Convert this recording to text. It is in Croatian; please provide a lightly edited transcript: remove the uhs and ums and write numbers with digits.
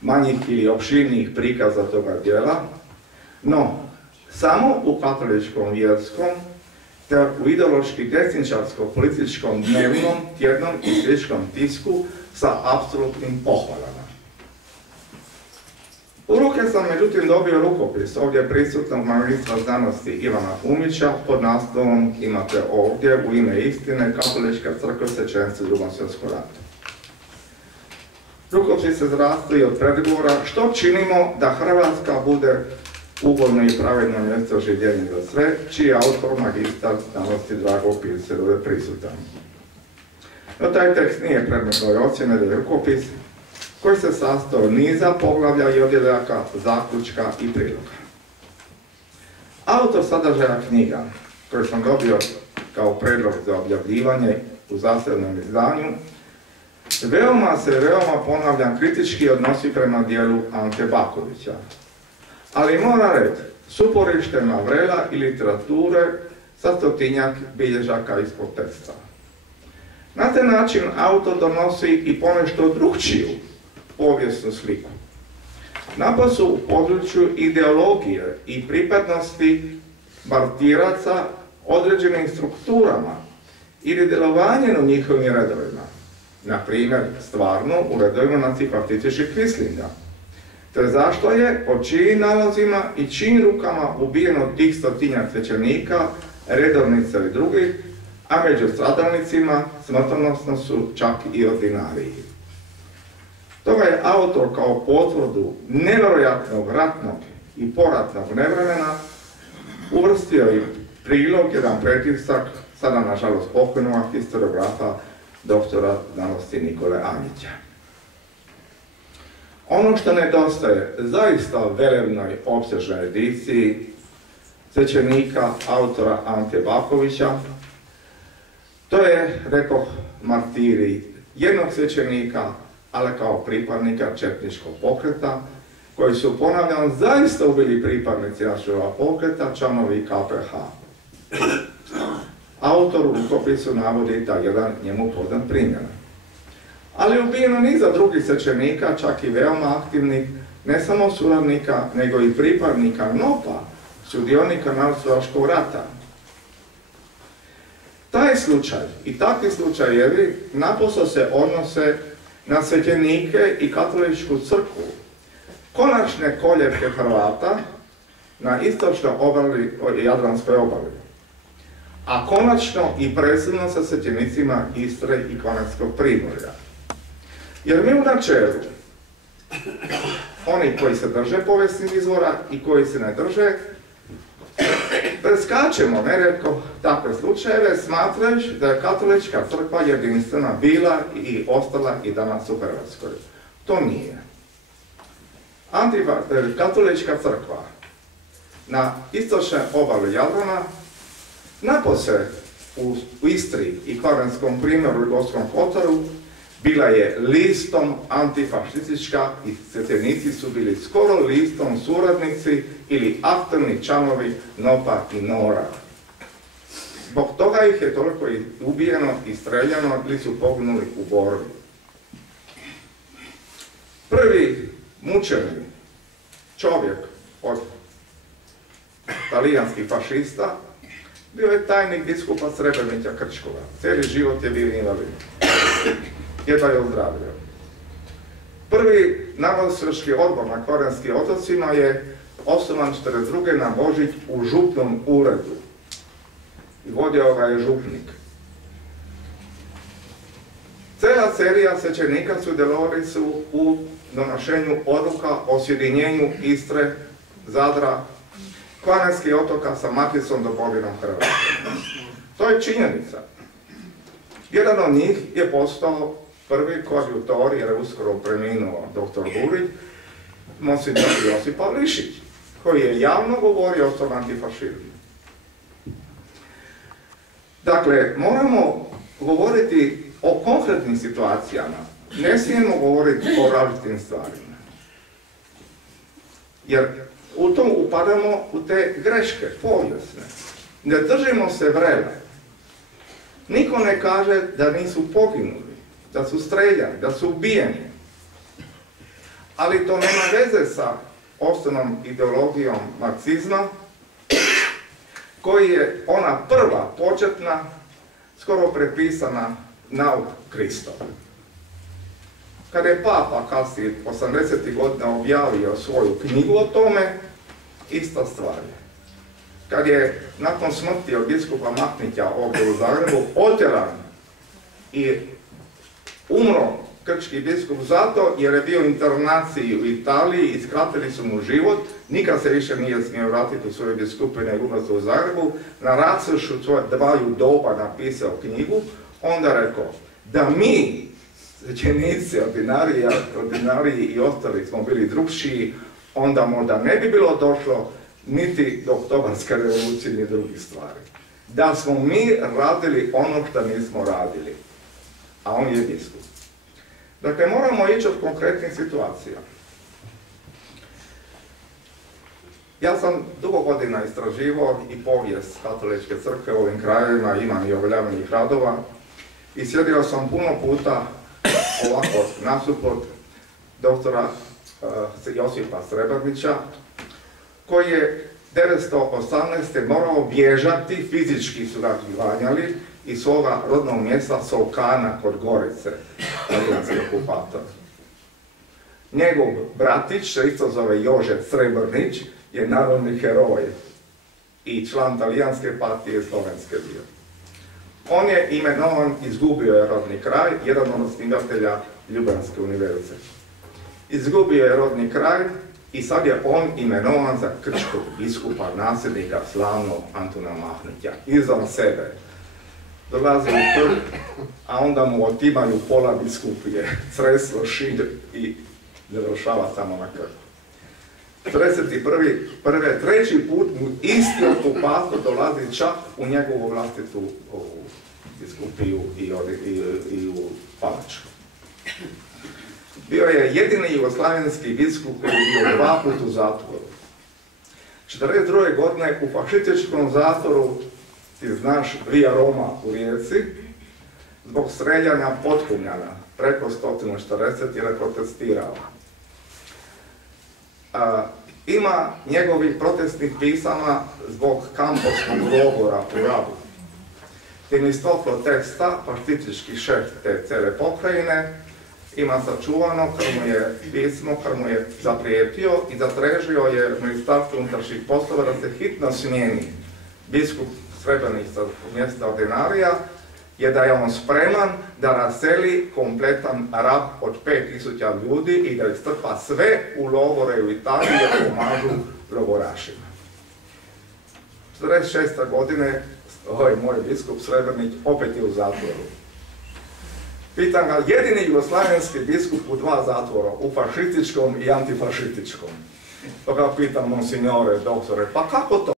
manjih ili opširnijih prikaza toga djela, no samo u katoličkom vjerskom te u ideološki desničarsko-političkom dnevnom, tjednom i sličnom tisku sa apsolutnim pohvalama. U ruke sam međutim dobio rukopis ovdje prisutnog magistra znanosti Ivana Fumića pod naslovom, imate ovdje, U ime istine, Katolička crkva svećenici u Drugom svjetskom ratu. Rukopis se sastoji od predgovora što činimo da Hrvatska bude ugodno i pravedno mjesto življenja za sve, čiji je autor magistar znanosti Drago Pilcer je prisutan. No taj tekst nije predmet moje ocjene, da je rukopis koji se sastoji od niza poglavlja i odjeljaka, zaključka i priloga. Autor sadržaja knjiga, koji sam dobio kao predlog za objavljivanje u zasebnom izdanju, veoma ponavljam, kritički odnosi prema dijelu Ante Bakovića. Ali mora reći, suporište navrela i literature sa stotinjak bilježaka ispod teksta. Na taj način autor donosi i ponešto drukčiju povijesnu sliku. Napose u području ideologije i pripadnosti partiraca određenim strukturama ili djelovanjem u njihovim redovima. Na primjer, stvarno u redovima nacifaštističkih kvislinga. Te zašto je, po čijim nalazima i čijim rukama ubijeno tih stotinjak svećenika, redovnica i drugih, a među stradalnicima smrtonosno su čak i ordinariji. Toga je autor kao potvrdu nevjerojatnog ratnog i poratnog nevremena uvrstio i prilog, jedan pretisak, sada nažalost pokojnog historiografa doktora znanosti Nikole Anjića. Ono što nedostaje zaista velebnoj opsežnoj ediciji svećenika autora Ante Bakovića, to je, rekoh, martirij jednog svećenika, ali kao pripadnika četničkog pokreta, koji su, ponavljam, zaista bili pripadnici našega pokreta, članovi KPH. Autor u rukopisu navodi da jedan njemu poznat primjer. Ali ubijeno niza drugih svećenika, čak i veoma aktivnih, ne samo suradnika, nego i pripadnika NOP-a, sudionika Narodnooslobodilačkog rata. Taj slučaj i takvi slučajevi naprosto se odnose na svećenike i katoličku crkvu, konačne koljevke Hrvata na istočnoj obali, Jadranskoj obali, a konačno i presudno sa svećenicima Istre i Kvarnerskog primorja. Jer mi u načelu, oni koji se drže povijesnih izvora i koji se ne drže, preskačemo nerijetko takve slučajeve, smatrajući da je katolička crkva jedinstvena bila i ostala i danas u Hrvatskoj. To nije. Katolička crkva na istočnoj obali Jadrana, napose u Istri i Kvarnerskom primorju i Gorskom kotaru, bila je listom antifašistička i svećenici su bili skoro listom suradnici ili aktivni članovi NOP-a i NOR-a. Zbog toga ih je toliko ubijeno i streljano ili su poginuli u borbi. Prvi mučeni čovjek od talijanskih fašista bio je tajnik biskupa Srebrenića Krčkoga. Cijeli život je bio invalid. Jedva je ozdravio. Prvi narodnooslobodilački odbor na Kvarnerskim otocima je osnovan 1942. na Božić u župnom uredu. I vodio ga je župnik. Cela serija svećenika sudjelovali su u donošenju odluka o sjedinjenju Istre, Zadra, Kvarnerskih otoka sa maticom domovinom Hrvatske. To je činjenica. Jedan od njih je postao prvi koadjutor, jer je uskoro preminuo dr. Burić, monsignor Josip Pavlišić, koji je javno govorio o tom antifašizmu. Dakle, moramo govoriti o konkretnim situacijama. Ne smijemo govoriti o različitim stvarima. Jer u tom upadamo u te greške povijesne. Ne držimo se vrela. Niko ne kaže da nisu poginuli, da su streljani, da su ubijeni. ali to nema veze sa osnovnom ideologijom marksizma, koji je ona prva, početna, skoro prepisana nauk Kristov. Kada je Papa kasnije 80. godina objavio svoju knjigu o tome, ista stvar je. Kad je nakon smrti od biskupa Mahnića ovdje u Zagrebu otjeran i umro krčki biskup zato jer je bio u internaciji u Italiji i skratili su mu život, nikad se više nije smio vratiti u svoje biskupine i umrti u Zagrebu, na raskošu svoje dvaju doba napisao knjigu, onda rekao da mi, svećenici, ordinariji i ostali smo bili drugšiji, onda možda ne bi bilo došlo niti do Oktobarske revolucije, ni drugih stvari. Da smo mi radili ono što nismo radili, a on je biskup. Dakle, moramo ići od konkretnih situacija. Ja sam dugo godina istraživao i povijest katoličke crkve u ovim krajevima, imam i objavljenih radova, i sjedio sam puno puta ovako nasuprot doktora Josipa Srebrnića, koji je 1918. morao bježati, fizički su ga ganjali, iz svoga rodnog mjesta Solkana kod Gorice, talijanski okupator. Njegov bratić, se isto zove Jože Srebrnić, je narodni heroj i član talijanske partije slovenske bio. On je imenovan, izgubio je rodni kraj, jedan od osnivatelja Ljubljanske univerze. Izgubio je rodni kraj i sad je on imenovan za krčkog biskupa, nasljednika slavnog Antuna Mahnića, izvan sebe. Dolazi u Krk, a onda mu otimaju pola biskupije, Creslo, Šid i završava samo na Krku. 1941. treći put mu isti okupator dolazi čak u njegovu vlastitu biskupiju i u Palaču. Bio je jedini jugoslavenski biskup koji je bio 2 puta u zatvoru. 1942. godine u fašističkom zatvoru, ti znaš, Via Roma u Rijeci, zbog streljanja Potkumljana, preko 140 jer je protestirao. Ima njegovih protestnih pisama zbog kampovskog logora u Rabu. Tim iz tog protesta, fašistički šef te cijele pokrajine, ima sačuvano kad mu je pismo, kad mu je zaprijetio i zatražio je Ministarstvo unutrašnjih poslova da se hitno smijeni biskup Srebrnić sa mjesta ordinarija, je da je on spreman da raseli kompletan Rab od 5000 ljudi i da strpa sve u logore u Italiji da pomažu logorašima. 1946. godine ovaj moj biskup Srebrnić opet je u zatvoru. Pitam ga, jedini jugoslavenski biskup u 2 zatvora, u fašističkom i antifašističkom. To ga pitam, monsignore, doktore, pa kako to?